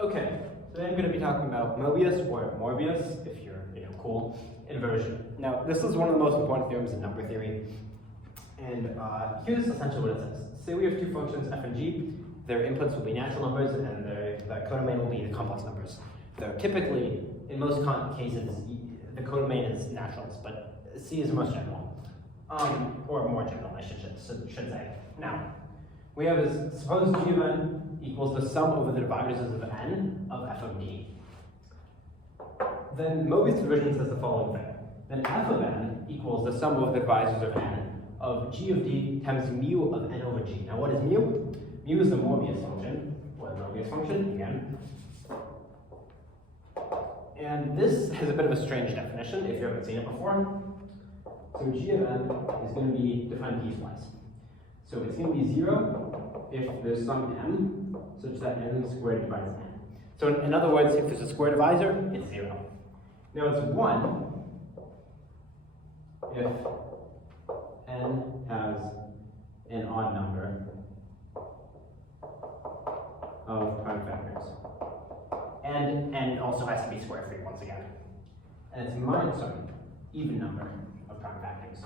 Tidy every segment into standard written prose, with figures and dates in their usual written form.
Okay, today I'm going to be talking about möbius, or Morbius, if you're cool, inversion. Now, this is one of the most important theorems in number theory, and here's essentially what it says. Say we have two functions, f and g. Their inputs will be natural numbers, and the codomain will be the complex numbers. They're typically, in most cases, the codomain is naturals, but C is the most general, or more general, I should say. Now, we have is suppose g of n equals the sum over the divisors of n of f of d. Then Möbius inversion says the following thing. Then f of n equals the sum over the divisors of n of g of d times mu of n over g. Now what is mu? Mu is the Morbius function, or the Möbius function, again. And this has a bit of a strange definition if you haven't seen it before. So g of n is going to be defined piecewise. So it's going to be 0 if there's some m such that n squared divides n. So in other words, if there's a square divisor, it's 0. Now it's 1 if n has an odd number of prime factors. And n also has to be square free once again. And it's even number of prime factors.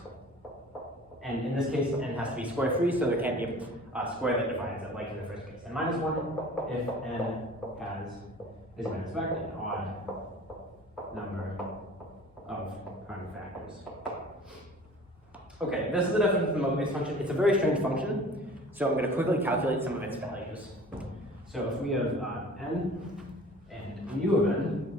And in this case, n has to be square free, so there can't be a square that divides it, like in the first case. And minus 1 if n is in fact an odd number of prime factors. Okay, this is the definition of the Möbius function. It's a very strange function, so I'm going to quickly calculate some of its values. So if we have n and mu of n,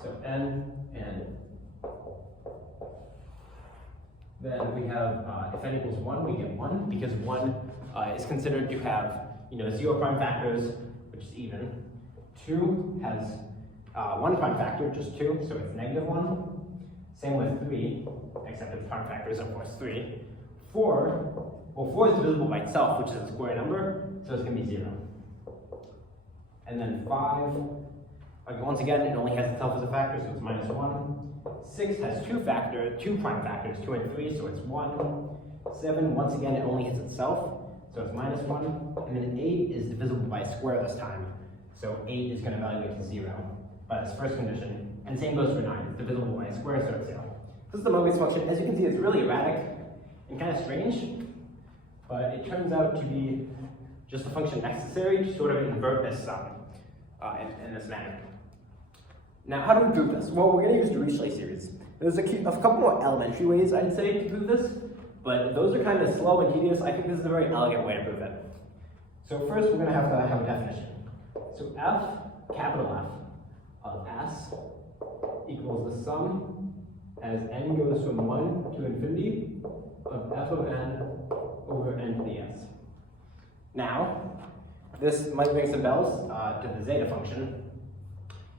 so n and then we have, if n equals 1, we get 1, because 1 is considered to have, 0 prime factors, which is even. 2 has 1 prime factor, just 2, so it's negative 1. Same with 3, except its prime factor is, of course, 3. 4, well, 4 is divisible by itself, which is a square number, so it's going to be 0. And then 5, once again, it only has itself as a factor, so it's minus 1. 6 has 2 prime factors, 2 and 3, so it's 1. 7, once again, it only has itself, so it's minus 1. And then 8 is divisible by a square this time, so 8 is going to evaluate to 0 by this first condition. And same goes for 9, it's divisible by a square, so it's 0. This is the Möbius function. As you can see, it's really erratic and kind of strange, but it turns out to be just a function necessary to sort of invert this sum in this manner. Now, how do we prove this? Well, we're going to use Dirichlet series. There's a couple more elementary ways, I'd say, to prove this, but those are kind of slow and tedious. I think this is a very elegant way to prove it. So first, we're going to have a definition. So f, capital F, of s equals the sum as n goes from 1 to infinity of f of n over n to the s. Now, this might ring some bells to the zeta function.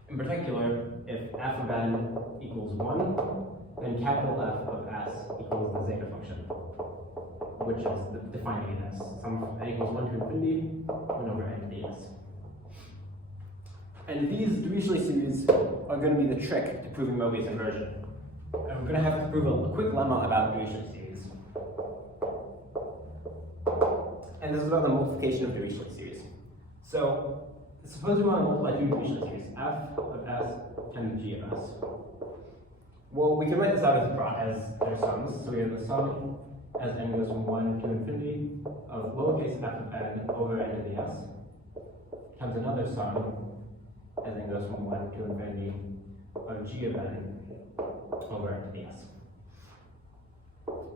In particular, if f of n equals 1, then capital F of s equals the zeta function, which is defining this. Sum of n equals 1 to infinity, 1 over n to the s. And these Dirichlet series are going to be the trick to proving Möbius inversion. And we're going to have to prove a quick lemma about Dirichlet series. And this is about the multiplication of Dirichlet series. So, suppose we want to multiply two Dirichlet series, f of s times g of s. Well, we can write this out as their sums. So we have the sum as n goes from 1 to infinity of lowercase f of n over n to the s times another sum as n goes from 1 to infinity of g of n over n to the s.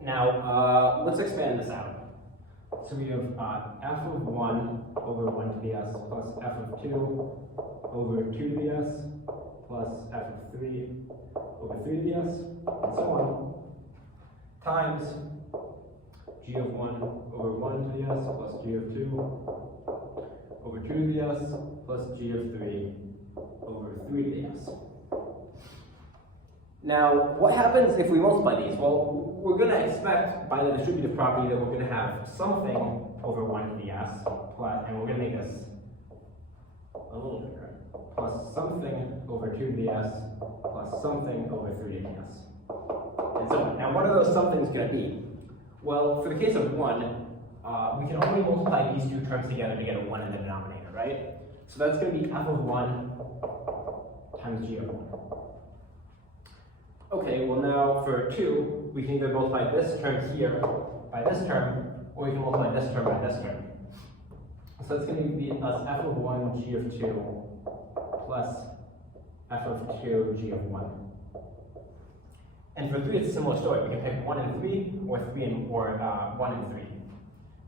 Now, let's expand this out. So we have f of 1 over 1 to the s plus f of 2 over 2 to the s plus f of 3 over 3 to the s, and so on, times g of 1 over 1 to the s plus g of 2 over 2 to the s plus g of 3 over 3 to the s. Now, what happens if we multiply these? Well, we're going to expect by the distributive property that we're going to have something over 1 to the s, plus, and we're going to make this a little bigger, plus something over 2 to the s, plus something over 3 to the s. And so, now what are those somethings going to be? Well, for the case of 1, we can only multiply these two terms together to get a 1 in the denominator, right? So that's going to be f of 1 times g of 1. Okay, well now for 2, we can either multiply this term here by this term, or we can multiply this term by this term. So it's going to be us f of 1 g of 2 plus f of 2 g of 1. And for 3, it's a similar story. We can pick 1 and 3, or 1 and 3.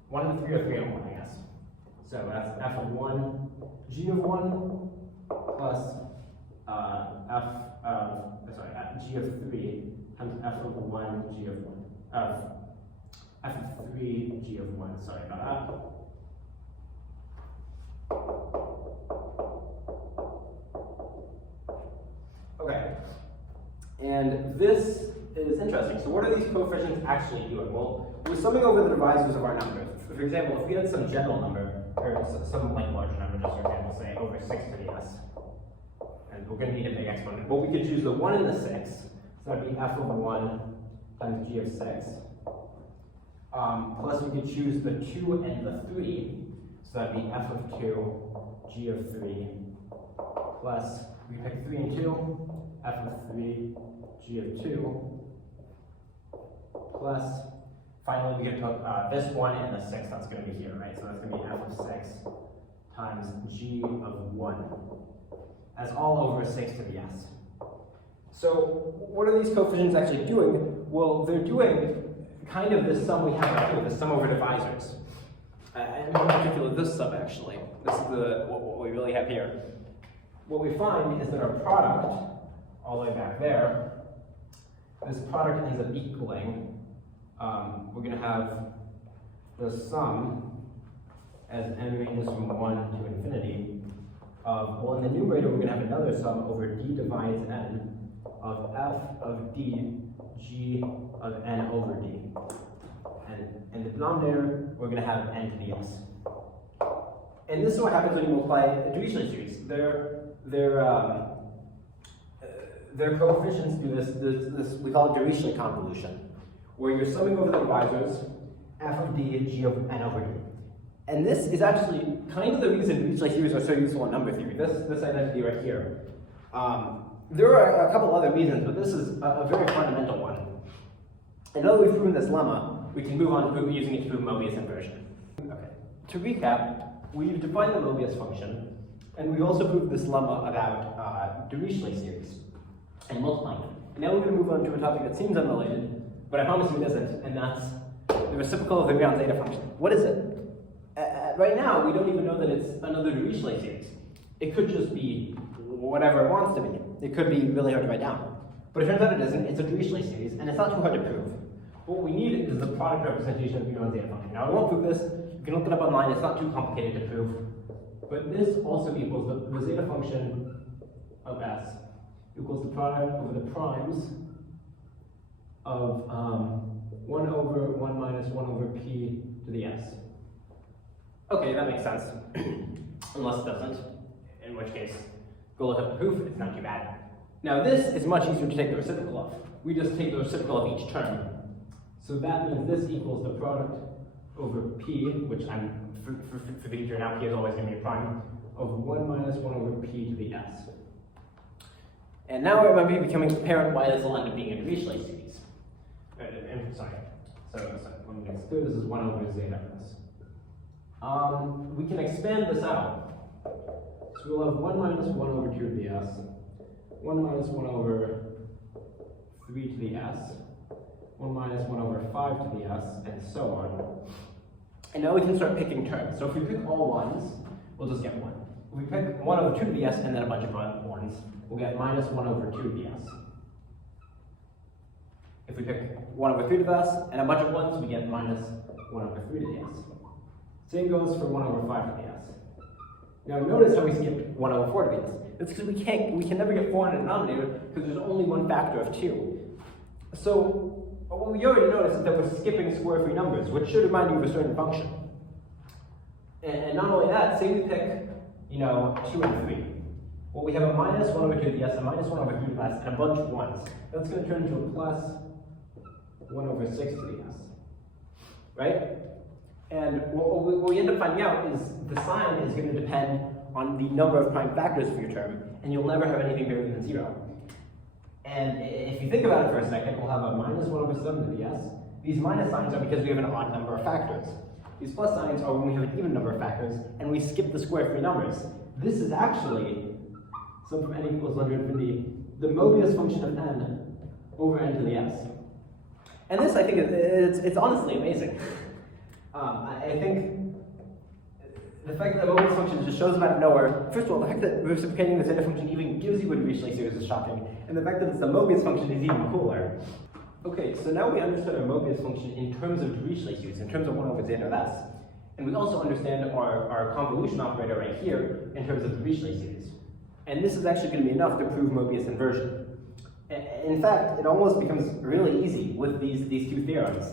1 and 3 or 3 and 1, I guess. So that's f of 1 g of 1 plus g of 3 times f of 1 g of 1. F of 3 g of 1, sorry about that. Okay, and this is interesting. So what are these coefficients actually doing? Well, we're summing over the divisors of our numbers. For example, if we had some general number, or some like larger number, just for example, say over 6 to the s, and we're going to need a big exponent, but we could choose the 1 and the 6, so that would be f of 1 times g of 6, plus we could choose the 2 and the 3, so that would be f of 2 g of 3, plus we pick 3 and 2, f of 3 g of 2, plus finally we get to this 1 and the 6, that's going to be here, right? So that's going to be f of 6 times g of 1. That's all over 6 to the s. So what are these coefficients actually doing? Well, they're doing kind of this sum we have right here, the sum over divisors. And in particular, this sum actually. This is what we really have here. What we find is that our product, all the way back there, this product ends up equaling, we're going to have the sum as n ranges from 1 to infinity of, well, in the numerator we're going to have another sum over d divides n of f of d g of n over d. And in the denominator, we're going to have n to the s. And this is what happens when you multiply a Dirichlet series. Their coefficients do this we call it Dirichlet convolution, where you're summing over the divisors, f of d and g of n over d. And this is actually kind of the reason Dirichlet series are so useful in number theory, this identity right here. There are a couple other reasons, but this is a very fundamental one. And now that we've proven this lemma, we can move on to using it to prove möbius inversion. Okay. To recap, we've defined the möbius function, and we've also proved this lemma about Dirichlet series and multiplying them. And now we're going to move on to a topic that seems unrelated, but I promise you it isn't, and that's the reciprocal of the Riemann zeta function. What is it? Right now, we don't even know that it's another Dirichlet series. It could just be whatever it wants to be. It could be really hard to write down. But it turns out it isn't. It's a Dirichlet series, and it's not too hard to prove. What we need is the product representation of the Riemann zeta function. Now, I won't prove this. You can look it up online. It's not too complicated to prove. But this also equals the zeta function of s equals the product over the primes of 1 over 1 minus 1 over p to the s. Okay, that makes sense. Unless it doesn't, in which case, go look up the proof, it's not too bad. Now this is much easier to take the reciprocal of. We just take the reciprocal of each term. So that means this equals the product over p, which for the future now p is always going to be a prime, of 1 minus 1 over p to the s. And now it might be becoming apparent why this will end up being a Dirichlet series. So let me make this clear, this is 1 over zeta of this. We can expand this out. So we'll have 1 minus 1 over 2 to the s, 1 minus 1 over 3 to the s, 1 minus 1 over 5 to the s, and so on. And now we can start picking terms. So if we pick all 1s, we'll just get 1. If we pick 1 over 2 to the s and then a bunch of 1s, we'll get minus 1 over 2 to the s. If we pick 1 over 3 to the s and a bunch of 1s, we get minus 1 over 3 to the s. Same goes for 1 over 5 to the s. Now notice how we skipped 1 over 4 to the s. It's because we can never get 4 in the denominator because there's only one factor of 2. So what we already noticed is that we're skipping square-free numbers, which should remind you of a certain function. And not only that, say we pick, 2 and 3. Well, we have a minus 1 over 2 to the s, a minus 1 over 3 to the s, and a bunch of 1s. That's going to turn into a plus 1 over 6 to the s. Right? And what we end up finding out is the sign is going to depend on the number of prime factors for your term, and you'll never have anything bigger than 0. And if you think about it for a second, we'll have a minus 1 over 7 to the s. These minus signs are because we have an odd number of factors. These plus signs are when we have an even number of factors, and we skip the square free numbers. This is actually, sum from n equals 1 to infinity, the Möbius function of n over n to the s. And this, I think, it's honestly amazing. I think the fact that the Möbius function just shows up out of nowhere, first of all, the fact that reciprocating the zeta function even gives you a dirichlet series is shocking, and the fact that it's the Möbius function is even cooler. Okay, so now we understand our Möbius function in terms of dirichlet series, in terms of 1 over zeta of s. And we also understand our convolution operator right here in terms of the dirichlet series. And this is actually going to be enough to prove Möbius inversion. In fact, it almost becomes really easy with these two theorems,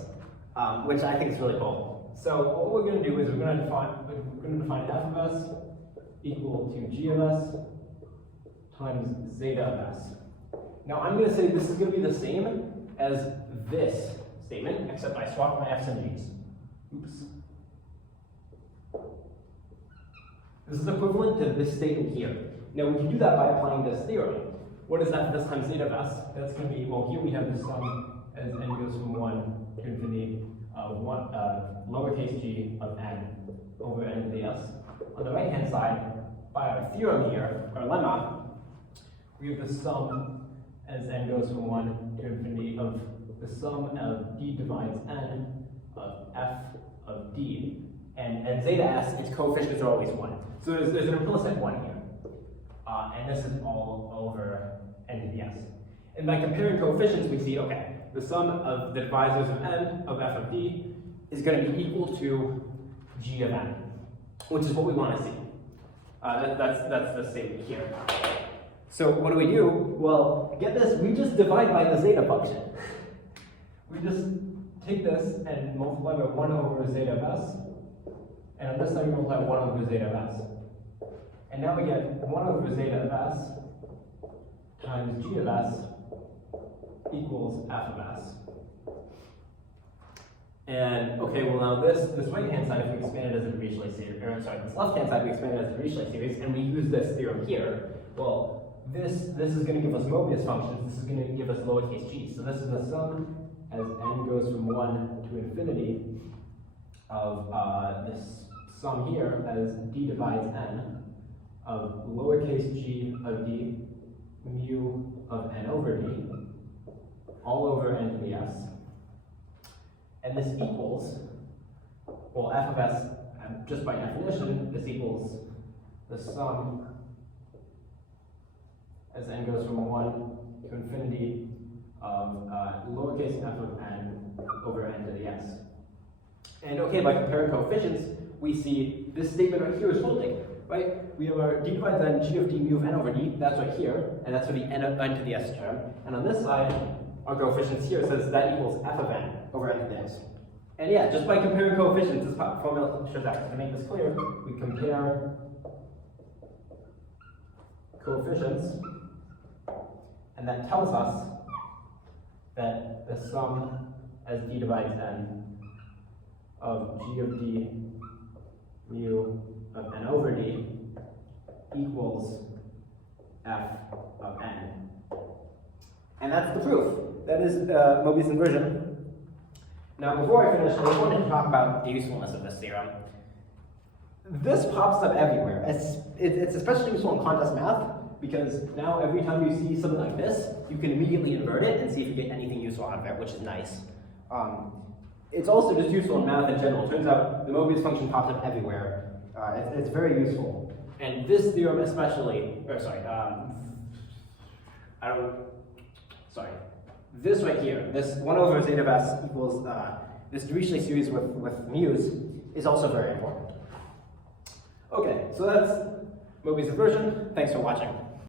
which I think is really cool. So what we're going to do is we're going to define f of s equal to g of s times zeta of s. Now I'm going to say this is going to be the same as this statement, except I swap my f's and g's. Oops. This is equivalent to this statement here. Now we can do that by applying this theorem. What is f of s times zeta of s? That's going to be, well, here we have the sum as n goes from 1 to infinity of lowercase g of n over n to the s. On the right-hand side, by our theorem here, our lemma, we have the sum as n goes from 1 to infinity of the sum of d divides n of f of d. And zeta s, its coefficients are always 1. So there's an implicit 1 here. And this is all over n to the s. And by comparing coefficients, we see, okay, the sum of the divisors of n of f of d is going to be equal to g of n, which is what we want to see. That's the statement here. So what do? Well, get this, we just divide by the zeta function. We just take this and multiply by 1 over zeta of s, and on this side we multiply 1 over zeta of s. And now we get 1 over zeta of s times g of s equals f of s. And okay, well now this right-hand side, if we expand it as a dirichlet series, or sorry, this left-hand side we expand it as a dirichlet series, and we use this theorem here, well, this is going to give us Möbius functions. This is going to give us lowercase g. So this is the sum as n goes from 1 to infinity of this sum here as d divides n of lowercase g of d mu of n over d all over n to the s. And this equals, well, f of s, just by definition, this equals the sum as n goes from 1 to infinity of lowercase f of n over n to the s. And okay, by comparing coefficients, we see this statement right here is holding, right? We have our d divides n, g of d mu of n over d, that's right here, and that's for the n to the s term. And on this side, our coefficients here says that equals f of n over n to the s. And yeah, just by comparing coefficients, this formula shows that. To make this clear, we compare coefficients, and that tells us that the sum as d divides n of g of d mu of n over d equals f of n. And that's the proof. That is Möbius inversion. Now, before I finish, I just wanted to talk about the usefulness of this theorem. This pops up everywhere. It's especially useful in contest math, because now every time you see something like this, you can immediately invert it and see if you get anything useful out of it, which is nice. It's also just useful in math in general. It turns out the Möbius function pops up everywhere. It's very useful. And this theorem especially, this right here, this 1 over zeta of s equals this dirichlet series with mu's is also very important. Okay, so that's Möbius inversion. Thanks for watching.